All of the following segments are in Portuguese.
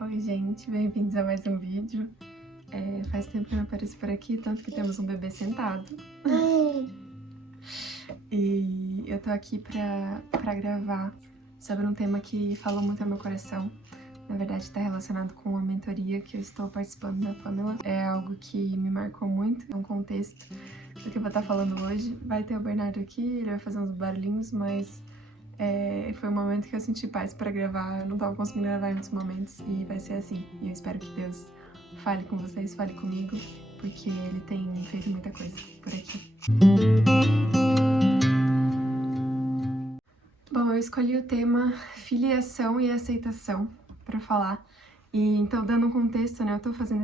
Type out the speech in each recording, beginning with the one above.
Oi, gente, bem-vindos a mais um vídeo. Faz tempo que eu não apareço por aqui, tanto que temos um bebê sentado. E eu tô aqui pra gravar sobre um tema que falou muito ao meu coração. Na verdade, está relacionado com a mentoria que eu estou participando da Pamela. É algo que me marcou muito, é um contexto do que eu vou estar falando hoje. Vai ter o Bernardo aqui, ele vai fazer uns barulhinhos, mas foi um momento que eu senti paz pra gravar. Eu não tava conseguindo gravar em outros momentos e vai ser assim. E eu espero que Deus fale com vocês, fale comigo, porque Ele tem feito muita coisa por aqui. Bom, eu escolhi o tema filiação e aceitação para falar. E então, dando um contexto, né, eu tô fazendo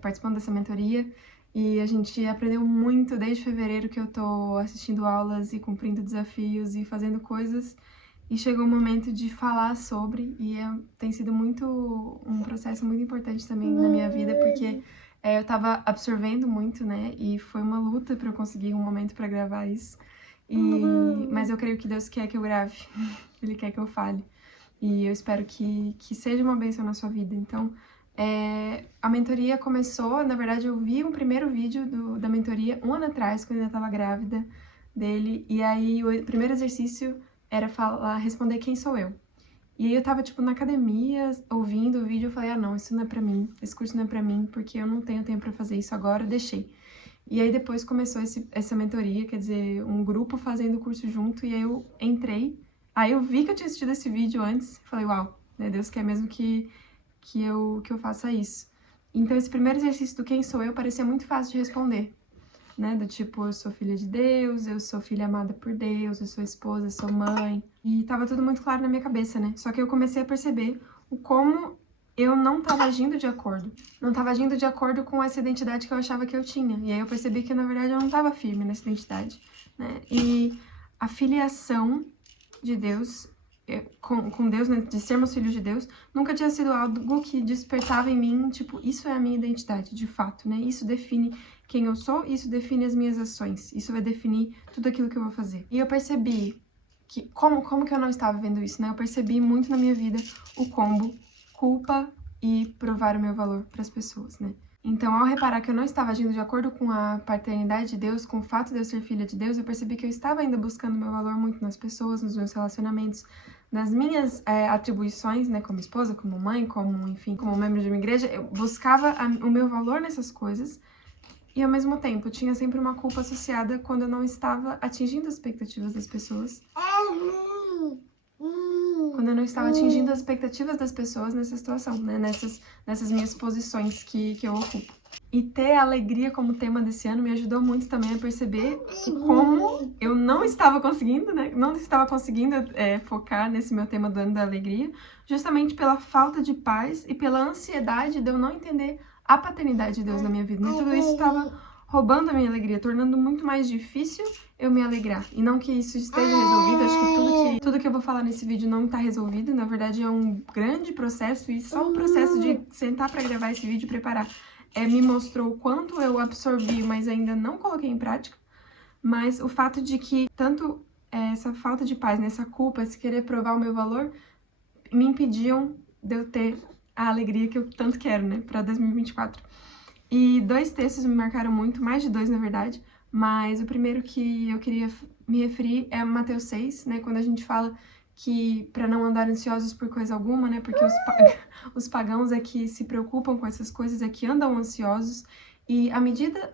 participando dessa mentoria e a gente aprendeu muito desde fevereiro que eu tô assistindo aulas e cumprindo desafios e fazendo coisas. E chegou o momento de falar sobre, e tem sido um processo muito importante também na minha vida, porque eu tava absorvendo muito, né, e foi uma luta pra eu conseguir um momento pra gravar isso. Mas eu creio que Deus quer que eu grave, Ele quer que eu fale, e eu espero que seja uma bênção na sua vida. Então, a mentoria começou, na verdade eu vi um primeiro vídeo da mentoria um ano atrás, quando eu ainda tava grávida dele, e aí o primeiro exercício era responder quem sou eu. E aí eu tava, tipo, na academia, ouvindo o vídeo, eu falei, não, isso não é pra mim, esse curso não é pra mim, porque eu não tenho tempo pra fazer isso agora, deixei. E aí depois começou essa mentoria, quer dizer, um grupo fazendo o curso junto, e aí eu entrei, aí eu vi que eu tinha assistido esse vídeo antes, falei, uau, né, Deus quer mesmo que eu faça isso. Então esse primeiro exercício do quem sou eu parecia muito fácil de responder, né, do tipo, eu sou filha de Deus, eu sou filha amada por Deus, eu sou esposa, eu sou mãe, e tava tudo muito claro na minha cabeça, né, só que eu comecei a perceber o como eu não tava agindo de acordo, não tava agindo de acordo com essa identidade que eu achava que eu tinha, e aí eu percebi que, na verdade, eu não tava firme nessa identidade, né, e a filiação de Deus, com Deus, né, de sermos filhos de Deus, nunca tinha sido algo que despertava em mim, tipo, isso é a minha identidade, de fato, né, isso define quem eu sou, isso define as minhas ações, isso vai definir tudo aquilo que eu vou fazer. E eu percebi que, como que eu não estava vendo isso, né? Eu percebi muito na minha vida o combo culpa e provar o meu valor para as pessoas, né? Então, ao reparar que eu não estava agindo de acordo com a paternidade de Deus, com o fato de eu ser filha de Deus, eu percebi que eu estava ainda buscando meu valor muito nas pessoas, nos meus relacionamentos, nas minhas atribuições, né, como esposa, como mãe, enfim, como membro de uma igreja. Eu buscava o meu valor nessas coisas, e, ao mesmo tempo, tinha sempre uma culpa associada quando eu não estava atingindo as expectativas das pessoas. Quando eu não estava atingindo as expectativas das pessoas nessa situação, né? Nessas minhas posições que eu ocupo. E ter a alegria como tema desse ano me ajudou muito também a perceber como eu não estava conseguindo, né? Não estava conseguindo focar nesse meu tema do ano da alegria, justamente pela falta de paz e pela ansiedade de eu não entender a paternidade de Deus na minha vida. E tudo isso estava roubando a minha alegria, tornando muito mais difícil eu me alegrar. E não que isso esteja resolvido, acho que tudo que eu vou falar nesse vídeo não está resolvido, na verdade é um grande processo, e só o processo de sentar para gravar esse vídeo e preparar me mostrou o quanto eu absorvi, mas ainda não coloquei em prática. Mas o fato de que tanto essa falta de paz, essa culpa, esse querer provar o meu valor, me impediam de eu ter a alegria que eu tanto quero, né, para 2024. E dois textos me marcaram muito, mais de dois, na verdade, mas o primeiro que eu queria me referir é Mateus 6, né, quando a gente fala que para não andar ansiosos por coisa alguma, né, porque os pagãos é que se preocupam com essas coisas, é que andam ansiosos, e a medida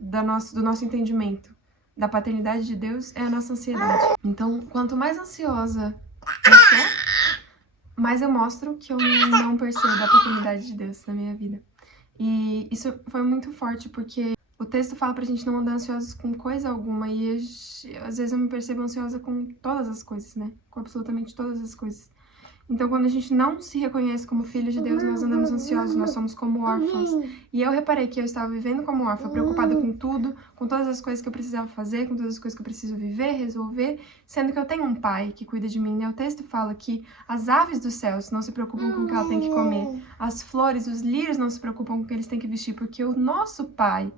do nosso entendimento da paternidade de Deus é a nossa ansiedade. Então, quanto mais ansiosa eu sou, mais eu mostro que eu não percebo a paternidade de Deus na minha vida. E isso foi muito forte, porque o texto fala pra gente não andar ansiosos com coisa alguma, e às vezes eu me percebo ansiosa com todas as coisas, né? Com absolutamente todas as coisas. Então, quando a gente não se reconhece como filho de Deus, nós andamos ansiosos, nós somos como órfãos. E eu reparei que eu estava vivendo como órfã, preocupada com tudo, com todas as coisas que eu precisava fazer, com todas as coisas que eu preciso viver, resolver, sendo que eu tenho um pai que cuida de mim, né? O texto fala que as aves dos céus não se preocupam com o que ela tem que comer, as flores, os lírios não se preocupam com o que eles têm que vestir, porque o nosso pai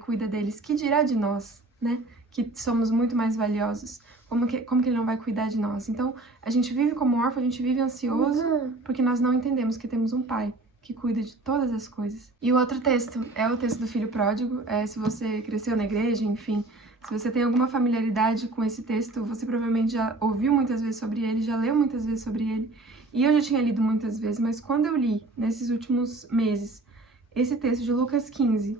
cuida deles, que dirá de nós, né? que somos muito mais valiosos? Como que ele não vai cuidar de nós? Então, a gente vive como órfão, a gente vive ansioso, porque nós não entendemos que temos um pai que cuida de todas as coisas. E o outro texto é o texto do filho pródigo. Se você cresceu na igreja, enfim, se você tem alguma familiaridade com esse texto, você provavelmente já ouviu muitas vezes sobre ele, já leu muitas vezes sobre ele. E eu já tinha lido muitas vezes, mas quando eu li, nesses últimos meses, esse texto de Lucas 15,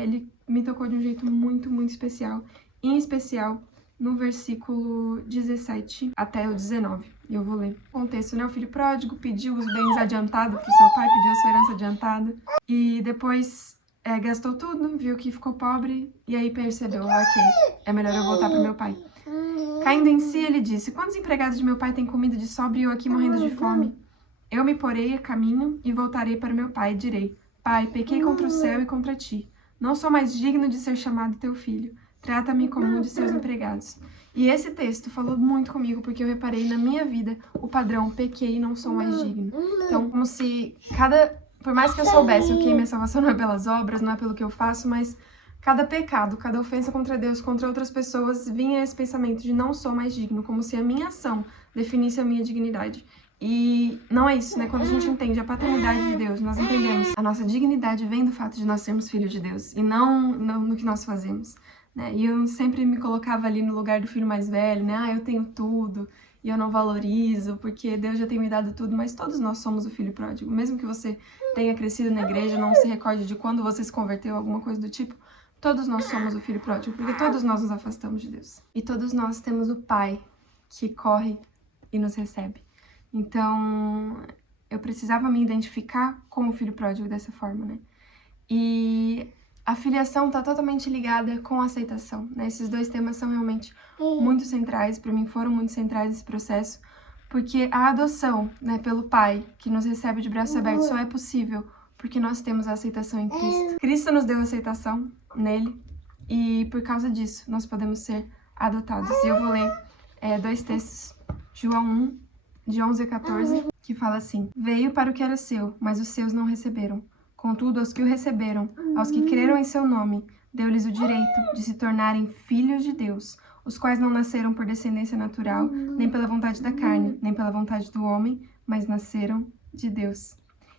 ele me tocou de um jeito muito, muito especial. Em especial, no versículo 17 até o 19. E eu vou ler. O contexto, né? O filho pródigo pediu os bens adiantados pro seu pai, pediu a sua herança adiantada. E depois gastou tudo, viu que ficou pobre, e aí percebeu, ok, é melhor eu voltar pro meu pai. Caindo em si, ele disse, quantos empregados de meu pai têm comida de sobra e eu aqui morrendo de fome? Eu me porei a caminho e voltarei para meu pai e direi, pai, pequei contra o céu e contra ti. Não sou mais digno de ser chamado teu filho. Trata-me como um de seus empregados. E esse texto falou muito comigo, porque eu reparei na minha vida o padrão, pequei e não sou mais digno. Então, como se por mais que eu soubesse, ok, minha salvação não é pelas obras, não é pelo que eu faço, mas cada pecado, cada ofensa contra Deus, contra outras pessoas, vinha esse pensamento de não sou mais digno, como se a minha ação definisse a minha dignidade. E não é isso, né? Quando a gente entende a paternidade de Deus, nós entendemos a nossa dignidade vem do fato de nós sermos filhos de Deus, e não no que nós fazemos. Né? E eu sempre me colocava ali no lugar do filho mais velho, né? Eu tenho tudo e eu não valorizo, porque Deus já tem me dado tudo, mas todos nós somos o filho pródigo. Mesmo que você tenha crescido na igreja, não se recorde de quando você se converteu, alguma coisa do tipo, todos nós somos o filho pródigo, porque todos nós nos afastamos de Deus. E todos nós temos o pai que corre e nos recebe. Então, eu precisava me identificar como filho pródigo dessa forma, né? E a filiação está totalmente ligada com a aceitação, né? Esses dois temas são realmente muito centrais, para mim foram muito centrais nesse processo, porque a adoção, né, pelo Pai, que nos recebe de braços abertos, só é possível porque nós temos a aceitação em Cristo. Cristo nos deu aceitação nele, e por causa disso nós podemos ser adotados. E eu vou ler dois textos, João 1, de 11 a 14, que fala assim, veio para o que era seu, mas os seus não receberam. Contudo, aos que o receberam, aos que creram em seu nome, deu-lhes o direito de se tornarem filhos de Deus, os quais não nasceram por descendência natural, nem pela vontade da carne, nem pela vontade do homem, mas nasceram de Deus.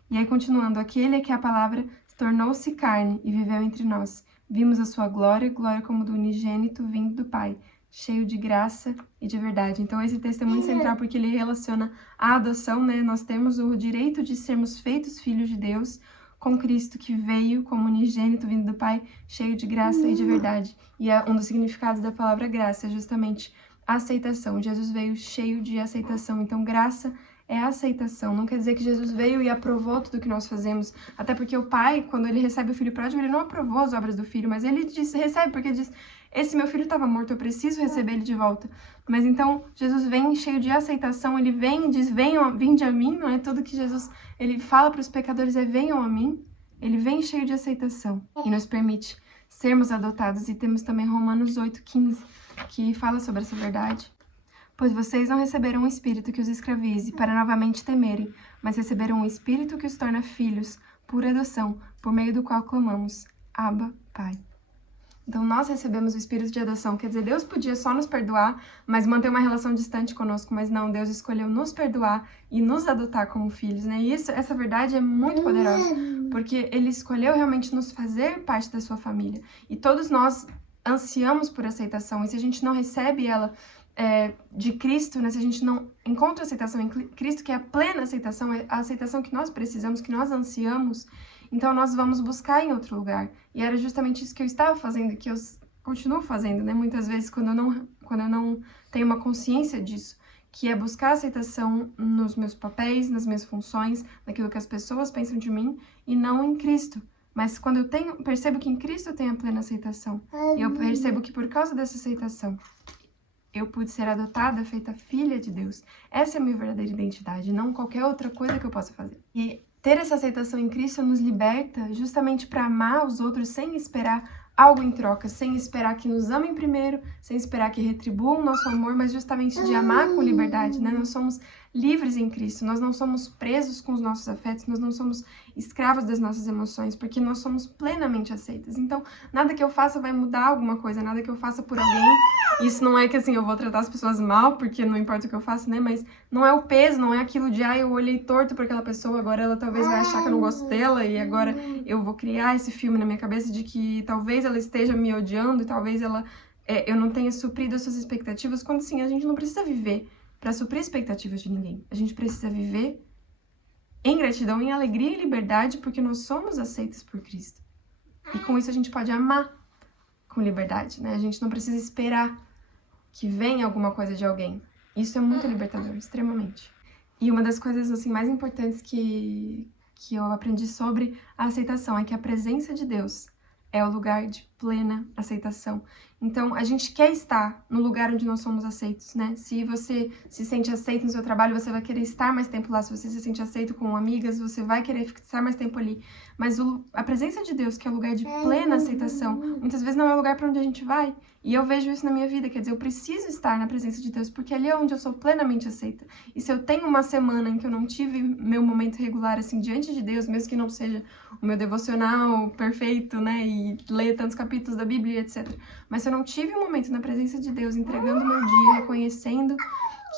E aí, continuando, aquele é que a palavra tornou-se carne e viveu entre nós. Vimos a sua glória, glória como do unigênito vindo do Pai, cheio de graça e de verdade. Então, esse texto é muito central porque ele relaciona a adoção, né? Nós temos o direito de sermos feitos filhos de Deus, com Cristo que veio como unigênito vindo do Pai, cheio de graça e de verdade. E um dos significados da palavra graça é justamente a aceitação. Jesus veio cheio de aceitação. Então, graça é a aceitação. Não quer dizer que Jesus veio e aprovou tudo que nós fazemos. Até porque o Pai, quando ele recebe o Filho pródigo, ele não aprovou as obras do Filho, mas ele recebe porque diz, esse meu filho estava morto, eu preciso receber ele de volta. Mas então, Jesus vem cheio de aceitação, ele vem e diz, vinde a mim, não é? Tudo que Jesus ele fala para os pecadores venham a mim. Ele vem cheio de aceitação e nos permite sermos adotados. E temos também Romanos 8,15, que fala sobre essa verdade. Pois vocês não receberam um espírito que os escravize para novamente temerem, mas receberam um espírito que os torna filhos, por adoção, por meio do qual clamamos, Abba, Pai. Então, nós recebemos o espírito de adoção. Quer dizer, Deus podia só nos perdoar, mas manter uma relação distante conosco. Mas não, Deus escolheu nos perdoar e nos adotar como filhos, né? E essa verdade é muito poderosa, porque Ele escolheu realmente nos fazer parte da sua família. E todos nós ansiamos por aceitação. E se a gente não recebe ela de Cristo, né? Se a gente não encontra aceitação em Cristo, que é a plena aceitação, a aceitação que nós precisamos, que nós ansiamos, então nós vamos buscar em outro lugar. E era justamente isso que eu estava fazendo e que eu continuo fazendo, né? Muitas vezes quando eu não tenho uma consciência disso, que é buscar aceitação nos meus papéis, nas minhas funções, naquilo que as pessoas pensam de mim e não em Cristo. Mas quando eu percebo que em Cristo eu tenho a plena aceitação, e eu percebo que por causa dessa aceitação eu pude ser adotada, feita filha de Deus. Essa é a minha verdadeira identidade, não qualquer outra coisa que eu possa fazer. E ter essa aceitação em Cristo nos liberta justamente para amar os outros sem esperar algo em troca, sem esperar que nos amem primeiro, sem esperar que retribuam o nosso amor, mas justamente de amar com liberdade, né? Nós somos livres em Cristo, nós não somos presos com os nossos afetos, nós não somos escravos das nossas emoções, porque nós somos plenamente aceitas. Então, nada que eu faça vai mudar alguma coisa, nada que eu faça por alguém. Isso não é que, assim, eu vou tratar as pessoas mal, porque não importa o que eu faço, né? Mas não é o peso, não é aquilo de, eu olhei torto pra aquela pessoa, agora ela talvez vai achar que eu não gosto dela, e agora eu vou criar esse filme na minha cabeça de que talvez ela esteja me odiando, e talvez eu não tenha suprido as suas expectativas, quando, assim, a gente não precisa viver para suprir expectativas de ninguém. A gente precisa viver em gratidão, em alegria e liberdade, porque nós somos aceitos por Cristo. E com isso a gente pode amar com liberdade, né? A gente não precisa esperar que venha alguma coisa de alguém. Isso é muito libertador, extremamente. E uma das coisas, assim, mais importantes que eu aprendi sobre a aceitação é que a presença de Deus é o lugar de plena aceitação. Então, a gente quer estar no lugar onde nós somos aceitos, né? Se você se sente aceito no seu trabalho, você vai querer estar mais tempo lá. Se você se sente aceito com amigas, você vai querer estar mais tempo ali. Mas a presença de Deus, que é o lugar de plena aceitação, muitas vezes não é o lugar para onde a gente vai. E eu vejo isso na minha vida, quer dizer, eu preciso estar na presença de Deus, porque ali é onde eu sou plenamente aceita. E se eu tenho uma semana em que eu não tive meu momento regular, assim, diante de Deus, mesmo que não seja o meu devocional perfeito, né, e ler tantos capítulos da Bíblia, etc. Mas se eu não tive um momento na presença de Deus, entregando meu dia, reconhecendo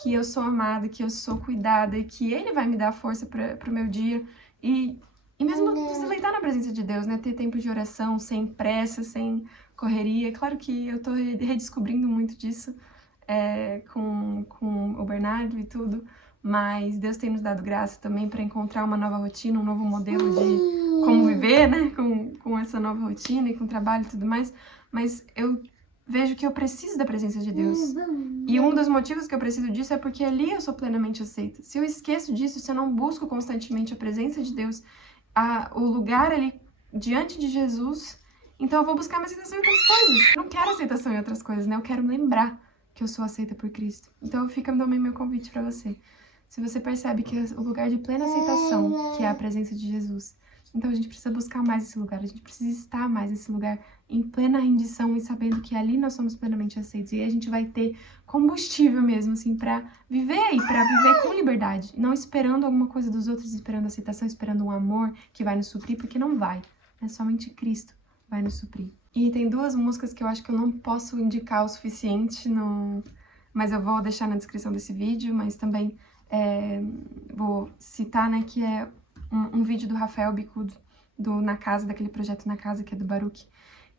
que eu sou amada, que eu sou cuidada e que Ele vai me dar força para o meu dia, e mesmo se deleitar na presença de Deus, né, ter tempo de oração, sem pressa, sem correria. Claro que eu tô redescobrindo muito disso com o Bernardo e tudo, mas Deus tem nos dado graça também para encontrar uma nova rotina, um novo modelo de como viver, né, com essa nova rotina e com trabalho e tudo mais. Mas eu vejo que eu preciso da presença de Deus. E um dos motivos que eu preciso disso é porque ali eu sou plenamente aceita. Se eu esqueço disso, se eu não busco constantemente a presença de Deus, o lugar ali diante de Jesus, então eu vou buscar minha aceitação em outras coisas. Eu não quero aceitação em outras coisas, né? Eu quero lembrar que eu sou aceita por Cristo. Então fica também meu convite para você. Se você percebe que o lugar de plena aceitação, que é a presença de Jesus, então a gente precisa buscar mais esse lugar, a gente precisa estar mais nesse lugar em plena rendição e sabendo que ali nós somos plenamente aceitos. E aí a gente vai ter combustível mesmo, assim, para viver e para viver com liberdade. Não esperando alguma coisa dos outros, esperando aceitação, esperando um amor que vai nos suprir, porque não vai. É somente Cristo vai nos suprir. E tem duas músicas que eu acho que eu não posso indicar o suficiente, mas eu vou deixar na descrição desse vídeo, mas também vou citar, né, que é um vídeo do Rafael Bicudo, Na Casa, daquele projeto Na Casa, que é do Baruch.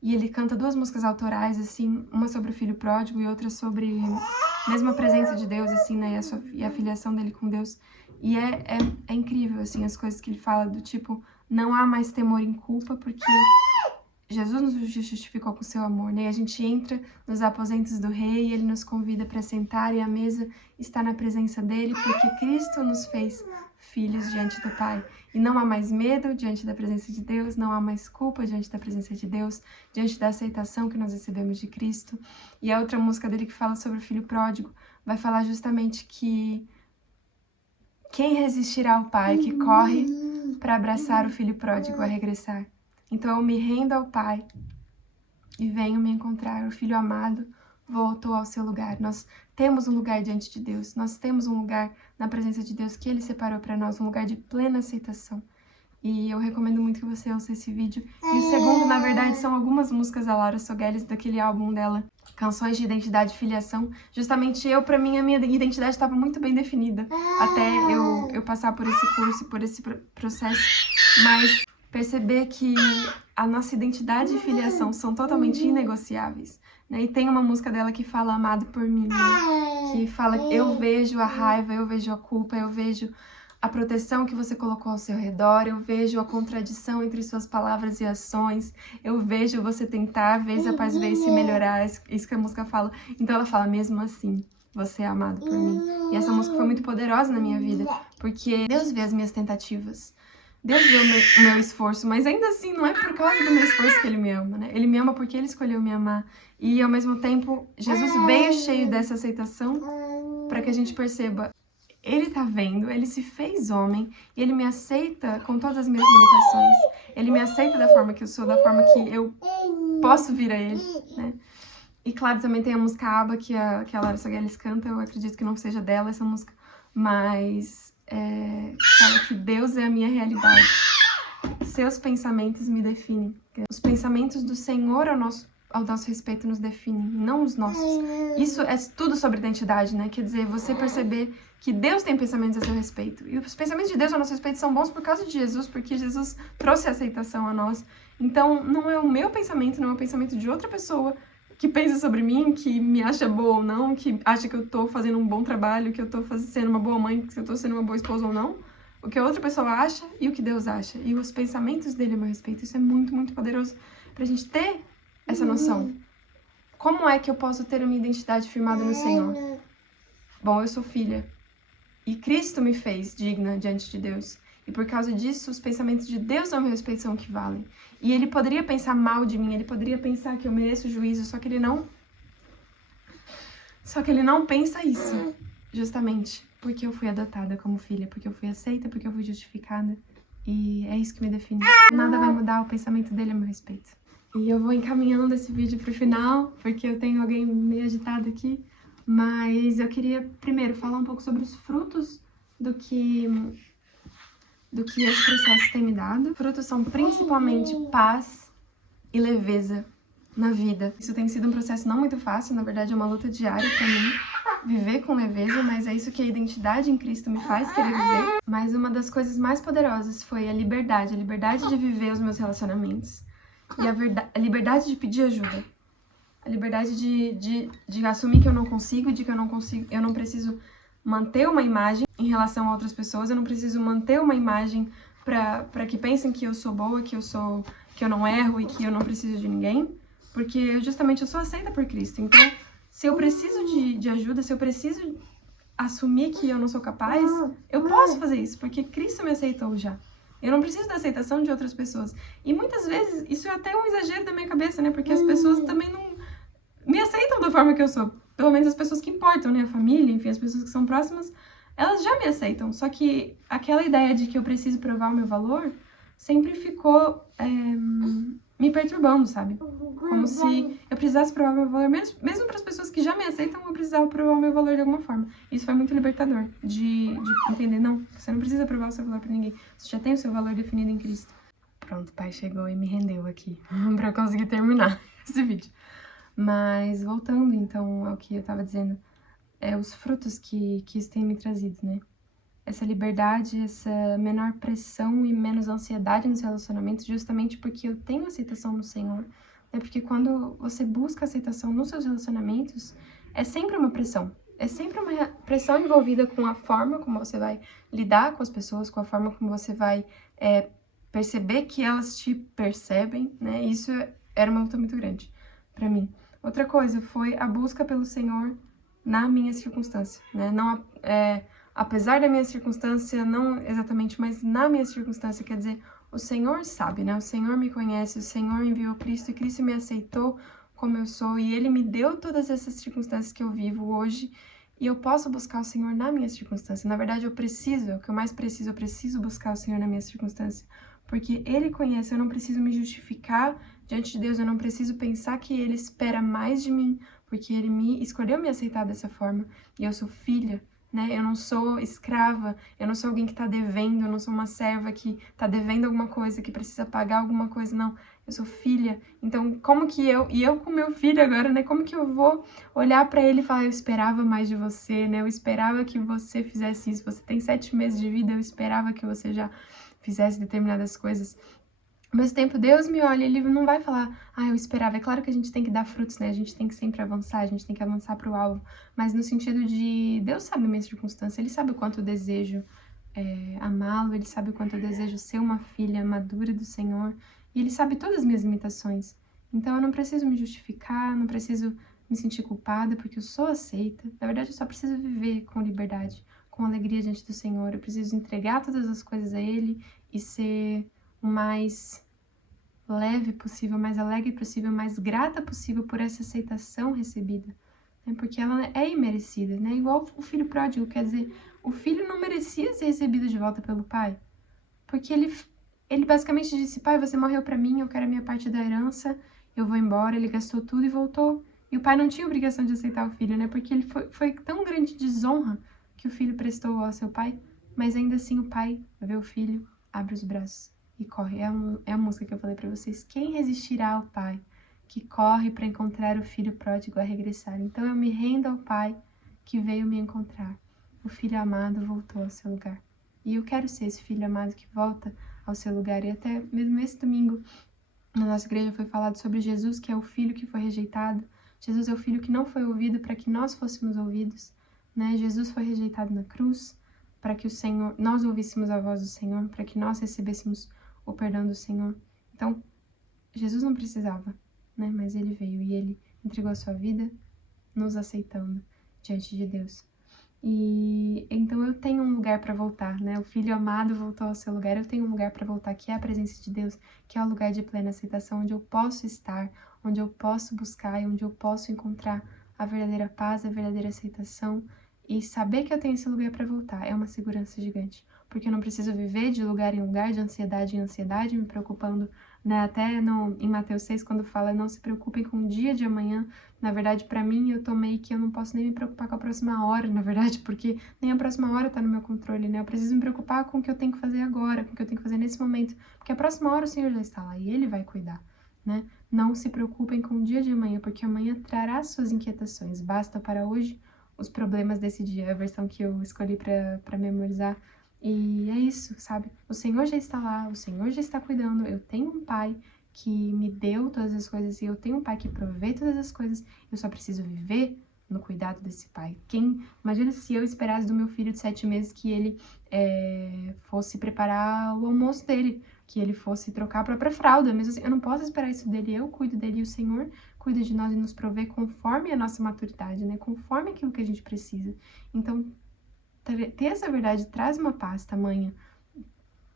E ele canta duas músicas autorais, assim, uma sobre o filho pródigo e outra sobre mesmo a presença de Deus, assim, né, e a filiação dele com Deus. E é incrível, assim, as coisas que ele fala, do tipo, não há mais temor em culpa, porque Jesus nos justificou com seu amor, né? E a gente entra nos aposentos do rei e ele nos convida para sentar e a mesa está na presença dele, porque Cristo nos fez filhos diante do Pai. E não há mais medo diante da presença de Deus, não há mais culpa diante da presença de Deus, diante da aceitação que nós recebemos de Cristo. E a outra música dele que fala sobre o filho pródigo vai falar justamente que quem resistirá ao Pai que corre para abraçar o filho pródigo a regressar? Então eu me rendo ao Pai e venho me encontrar. O Filho amado voltou ao seu lugar. Nós temos um lugar diante de Deus. Nós temos um lugar na presença de Deus que Ele separou para nós, um lugar de plena aceitação. E eu recomendo muito que você ouça esse vídeo. E o segundo, na verdade, são algumas músicas da Laura Sogueles, daquele álbum dela, Canções de Identidade e Filiação. Justamente pra mim, a minha identidade estava muito bem definida, até eu passar por esse curso, por esse processo. Mas perceber que a nossa identidade e filiação são totalmente inegociáveis, né? E tem uma música dela que fala amado por mim, né? Que fala, eu vejo a raiva, eu vejo a culpa, eu vejo a proteção que você colocou ao seu redor, eu vejo a contradição entre suas palavras e ações, eu vejo você tentar, às rapaz, ver se melhorar, isso que a música fala. Então ela fala, mesmo assim, você é amado por mim. E essa música foi muito poderosa na minha vida, porque Deus vê as minhas tentativas, Deus vê o meu esforço, mas ainda assim não é por causa do meu esforço que Ele me ama, né? Ele me ama porque Ele escolheu me amar. E ao mesmo tempo, Jesus veio cheio dessa aceitação para que a gente perceba, Ele tá vendo, Ele se fez homem e Ele me aceita com todas as minhas limitações. Ele me aceita da forma que eu sou, da forma que eu posso vir a Ele, né? E claro, também tem a música Abba, que a Laura Sogueles canta, eu acredito que não seja dela essa música, mas fala que Deus é a minha realidade. Seus pensamentos me definem. Os pensamentos do Senhor ao nosso respeito nos definem, não os nossos. Isso é tudo sobre identidade, né? Quer dizer, você perceber que Deus tem pensamentos a seu respeito. E os pensamentos de Deus a nosso respeito são bons por causa de Jesus, porque Jesus trouxe a aceitação a nós. Então, não é o meu pensamento, não é o pensamento de outra pessoa que pensa sobre mim, que me acha boa ou não, que acha que eu tô fazendo um bom trabalho, que eu tô sendo uma boa mãe, que eu tô sendo uma boa esposa ou não. O que a outra pessoa acha e o que Deus acha. E os pensamentos dele a meu respeito. Isso é muito, muito poderoso pra gente ter essa noção. Como é que eu posso ter uma identidade firmada no Senhor? Bom, eu sou filha. E Cristo me fez digna diante de Deus. E por causa disso, os pensamentos de Deus a meu respeito são o que valem. E ele poderia pensar mal de mim, ele poderia pensar que eu mereço juízo, só que ele não pensa isso, justamente porque eu fui adotada como filha, porque eu fui aceita, porque eu fui justificada. E é isso que me define. Nada vai mudar o pensamento dele a meu respeito. E eu vou encaminhando esse vídeo pro final, porque eu tenho alguém meio agitado aqui. Mas eu queria primeiro falar um pouco sobre os frutos do que esse processo tem me dado. Frutos são principalmente paz e leveza na vida. Isso tem sido um processo não muito fácil, na verdade é uma luta diária pra mim, viver com leveza, mas é isso que a identidade em Cristo me faz querer viver. Mas uma das coisas mais poderosas foi a liberdade de viver os meus relacionamentos. E a liberdade de pedir ajuda. A liberdade de assumir que eu não consigo, de que eu não preciso manter uma imagem em relação a outras pessoas, eu não preciso manter uma imagem para que pensem que eu sou boa, que eu não erro e que eu não preciso de ninguém, porque justamente eu sou aceita por Cristo. Então, se eu preciso de ajuda, se eu preciso assumir que eu não sou capaz, eu posso fazer isso, porque Cristo me aceitou já. Eu não preciso da aceitação de outras pessoas. E muitas vezes, isso é até um exagero da minha cabeça, né? Porque as pessoas também não me aceitam da forma que eu sou. Pelo menos as pessoas que importam, né? A família, enfim, as pessoas que são próximas, elas já me aceitam. Só que aquela ideia de que eu preciso provar o meu valor sempre ficou me perturbando, sabe? Como se eu precisasse provar o meu valor. Mesmo para as pessoas que já me aceitam, eu precisava provar o meu valor de alguma forma. Isso foi muito libertador, de entender, não, você não precisa provar o seu valor para ninguém. Você já tem o seu valor definido em Cristo. Pronto, o pai chegou e me rendeu aqui pra conseguir terminar esse vídeo. Mas voltando então ao que eu tava dizendo, os frutos que isso tem me trazido, né? Essa liberdade, essa menor pressão e menos ansiedade nos relacionamentos, justamente porque eu tenho aceitação no Senhor. Né? Porque quando você busca aceitação nos seus relacionamentos, é sempre uma pressão. É sempre uma pressão envolvida com a forma como você vai lidar com as pessoas, com a forma como você vai perceber que elas te percebem, né? Isso era uma luta muito grande pra mim. Outra coisa foi a busca pelo Senhor na minha circunstância, né? Não, apesar da minha circunstância, não exatamente, mas na minha circunstância, quer dizer, o Senhor sabe, né? O Senhor me conhece, o Senhor enviou Cristo e Cristo me aceitou como eu sou e Ele me deu todas essas circunstâncias que eu vivo hoje e eu posso buscar o Senhor na minha circunstância. Na verdade, é o que eu mais preciso, eu preciso buscar o Senhor na minha circunstância, porque Ele conhece, eu não preciso me justificar diante de Deus, eu não preciso pensar que Ele espera mais de mim, porque Ele me escolheu me aceitar dessa forma e eu sou filha. Né? Eu não sou escrava, eu não sou alguém que está devendo, eu não sou uma serva que está devendo alguma coisa, que precisa pagar alguma coisa, não. Eu sou filha. Então, como que eu com meu filho agora, né? Como que eu vou olhar para ele e falar, eu esperava mais de você, né? Eu esperava que você fizesse isso. Você tem 7 meses de vida, eu esperava que você já fizesse determinadas coisas. Ao mesmo tempo, Deus me olha, Ele não vai falar, eu esperava. É claro que a gente tem que dar frutos, né? A gente tem que sempre avançar, a gente tem que avançar para o alvo. Mas no sentido de, Deus sabe a minha circunstância, Ele sabe o quanto eu desejo amá-lo, Ele sabe o quanto eu desejo ser uma filha madura do Senhor. E Ele sabe todas as minhas limitações. Então eu não preciso me justificar, não preciso me sentir culpada, porque eu sou aceita. Na verdade, eu só preciso viver com liberdade, com alegria diante do Senhor. Eu preciso entregar todas as coisas a Ele e ser o mais leve possível, mais alegre possível, mais grata possível por essa aceitação recebida, né? Porque ela é imerecida, né? Igual o filho pródigo, quer dizer, o filho não merecia ser recebido de volta pelo pai, porque ele basicamente disse, pai, você morreu pra mim, eu quero a minha parte da herança, eu vou embora, ele gastou tudo e voltou. E o pai não tinha obrigação de aceitar o filho, né? Porque ele foi tão grande desonra que o filho prestou ao seu pai, mas ainda assim o pai vê o filho, abre os braços e corre. É a música que eu falei para vocês. Quem resistirá ao pai que corre para encontrar o filho pródigo a regressar? Então eu me rendo ao pai que veio me encontrar. O filho amado voltou ao seu lugar. E eu quero ser esse filho amado que volta ao seu lugar. E até mesmo esse domingo, na nossa igreja foi falado sobre Jesus, que é o filho que foi rejeitado. Jesus é o filho que não foi ouvido para que nós fôssemos ouvidos, né? Jesus foi rejeitado na cruz para que nós ouvíssemos a voz do Senhor, para que nós recebêssemos o perdão do Senhor. Então, Jesus não precisava, né? Mas ele veio e ele entregou a sua vida, nos aceitando diante de Deus. E então eu tenho um lugar para voltar, né? O filho amado voltou ao seu lugar, eu tenho um lugar para voltar, que é a presença de Deus, que é o lugar de plena aceitação, onde eu posso estar, onde eu posso buscar e onde eu posso encontrar a verdadeira paz, a verdadeira aceitação. E saber que eu tenho esse lugar para voltar é uma segurança gigante, porque eu não preciso viver de lugar em lugar, de ansiedade em ansiedade, me preocupando, né? Até em Mateus 6, quando fala, não se preocupem com o dia de amanhã. Na verdade, para mim, eu tomei que eu não posso nem me preocupar com a próxima hora, na verdade, porque nem a próxima hora tá no meu controle, né? Eu preciso me preocupar com o que eu tenho que fazer agora, com o que eu tenho que fazer nesse momento, porque a próxima hora o Senhor já está lá e Ele vai cuidar, né? Não se preocupem com o dia de amanhã, porque amanhã trará suas inquietações. Basta para hoje os problemas desse dia, é a versão que eu escolhi para memorizar. E é isso, sabe? O Senhor já está lá, o Senhor já está cuidando, eu tenho um Pai que me deu todas as coisas e eu tenho um pai que provê todas as coisas, eu só preciso viver no cuidado desse pai. Imagina se eu esperasse do meu filho de 7 meses que ele fosse preparar o almoço dele, que ele fosse trocar a própria fralda, mas assim, eu não posso esperar isso dele, eu cuido dele e o Senhor cuida de nós e nos provê conforme a nossa maturidade, né? Conforme aquilo que a gente precisa. Então, ter essa verdade traz uma paz tamanha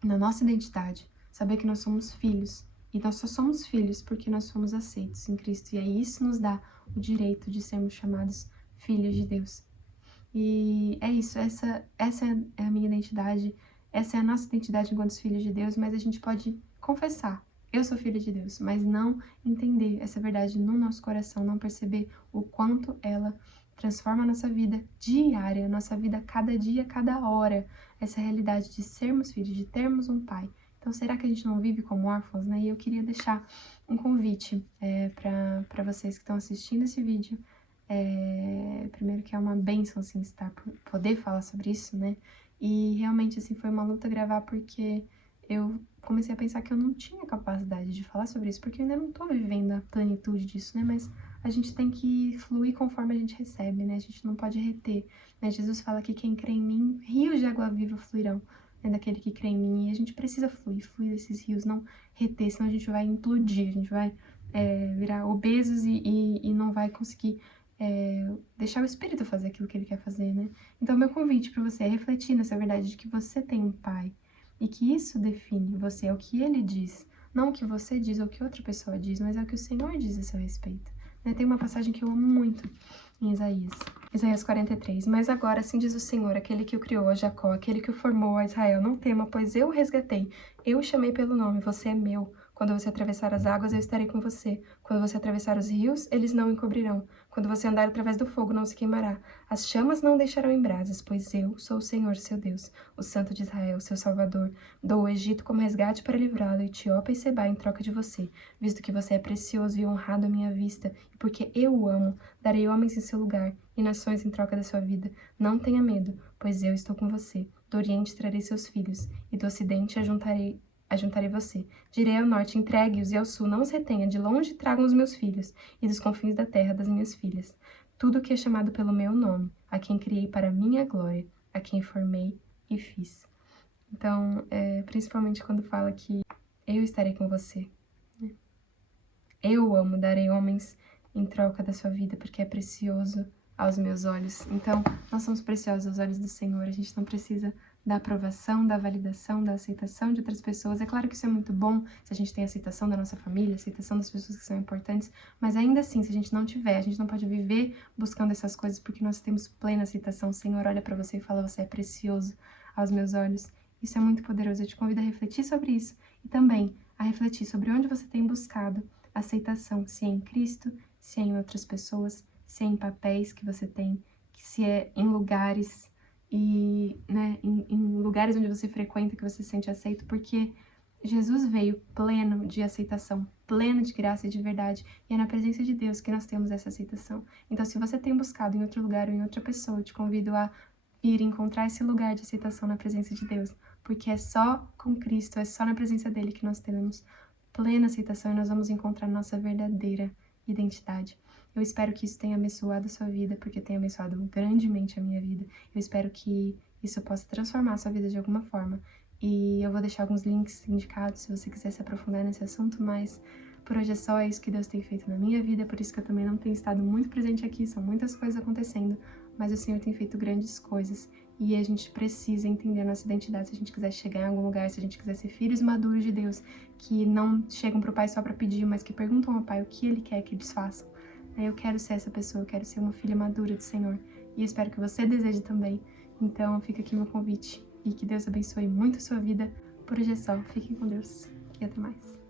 na nossa identidade, saber que nós somos filhos. E nós só somos filhos porque nós fomos aceitos em Cristo. E aí isso nos dá o direito de sermos chamados filhos de Deus. E é isso, essa é a minha identidade, essa é a nossa identidade enquanto filhos de Deus, mas a gente pode confessar, eu sou filho de Deus, mas não entender essa verdade no nosso coração, não perceber o quanto ela transforma a nossa vida diária, a nossa vida cada dia, cada hora, essa realidade de sermos filhos, de termos um pai. Então, será que a gente não vive como órfãos, né? E eu queria deixar um convite para vocês que estão assistindo esse vídeo. Primeiro que é uma bênção, assim, poder falar sobre isso, né? E realmente, assim, foi uma luta gravar porque eu comecei a pensar que eu não tinha capacidade de falar sobre isso, porque eu ainda não tô vivendo a plenitude disso, né? Mas a gente tem que fluir conforme a gente recebe, né? A gente não pode reter, né? Jesus fala que quem crê em mim, rios de água viva fluirão. Daquele que crê em mim, e a gente precisa fluir desses rios, não reter, senão a gente vai implodir, a gente vai virar obesos e não vai conseguir deixar o Espírito fazer aquilo que ele quer fazer, né? Então, meu convite para você é refletir nessa verdade de que você tem um Pai, e que isso define você, é o que ele diz, não o que você diz ou o que outra pessoa diz, mas é o que o Senhor diz a seu respeito. Né? Tem uma passagem que eu amo muito em Isaías 43. Mas agora, assim diz o Senhor, aquele que o criou, a Jacó, aquele que o formou, a Israel, não tema, pois eu o resgatei. Eu o chamei pelo nome, você é meu. Quando você atravessar as águas, eu estarei com você. Quando você atravessar os rios, eles não encobrirão. Quando você andar através do fogo, não se queimará. As chamas não deixarão em brasas, pois eu sou o Senhor, seu Deus, o Santo de Israel, seu Salvador. Dou o Egito como resgate para livrá-lo, Etiópia e Sebá em troca de você, visto que você é precioso e honrado à minha vista, e porque eu o amo, darei homens em seu lugar e nações em troca da sua vida. Não tenha medo, pois eu estou com você. Do Oriente trarei seus filhos, e do Ocidente ajuntarei você. Direi ao norte, entregue-os, e ao sul, não os retenha. De longe tragam os meus filhos, e dos confins da terra das minhas filhas. Tudo que é chamado pelo meu nome, a quem criei para minha glória, a quem formei e fiz. Então, principalmente quando fala que eu estarei com você. Né? Eu o amo, darei homens em troca da sua vida, porque é precioso aos meus olhos. Então, nós somos preciosos aos olhos do Senhor, a gente não precisa da aprovação, da validação, da aceitação de outras pessoas. É claro que isso é muito bom, se a gente tem a aceitação da nossa família, a aceitação das pessoas que são importantes, mas ainda assim, se a gente não tiver, a gente não pode viver buscando essas coisas, porque nós temos plena aceitação. O Senhor olha para você e fala, você é precioso aos meus olhos. Isso é muito poderoso, eu te convido a refletir sobre isso e também a refletir sobre onde você tem buscado aceitação, se é em Cristo, se é em outras pessoas, se é em papéis que você tem, se é em lugares, e, né, em lugares onde você frequenta, que você se sente aceito, porque Jesus veio pleno de aceitação, pleno de graça e de verdade, e é na presença de Deus que nós temos essa aceitação. Então, se você tem buscado em outro lugar ou em outra pessoa, eu te convido a ir encontrar esse lugar de aceitação na presença de Deus, porque é só com Cristo, é só na presença dele que nós temos plena aceitação e nós vamos encontrar nossa verdadeira identidade. Eu espero que isso tenha abençoado a sua vida, porque tem abençoado grandemente a minha vida. Eu espero que isso possa transformar a sua vida de alguma forma. E eu vou deixar alguns links indicados se você quiser se aprofundar nesse assunto, mas por hoje é só isso que Deus tem feito na minha vida, por isso que eu também não tenho estado muito presente aqui, são muitas coisas acontecendo, mas o Senhor tem feito grandes coisas e a gente precisa entender a nossa identidade se a gente quiser chegar em algum lugar, se a gente quiser ser filhos maduros de Deus, que não chegam pro Pai só para pedir, mas que perguntam ao Pai o que Ele quer que eles façam. Eu quero ser essa pessoa, eu quero ser uma filha madura do Senhor e eu espero que você deseje também. Então fica aqui meu convite e que Deus abençoe muito a sua vida. Por hoje é só, fiquem com Deus e até mais.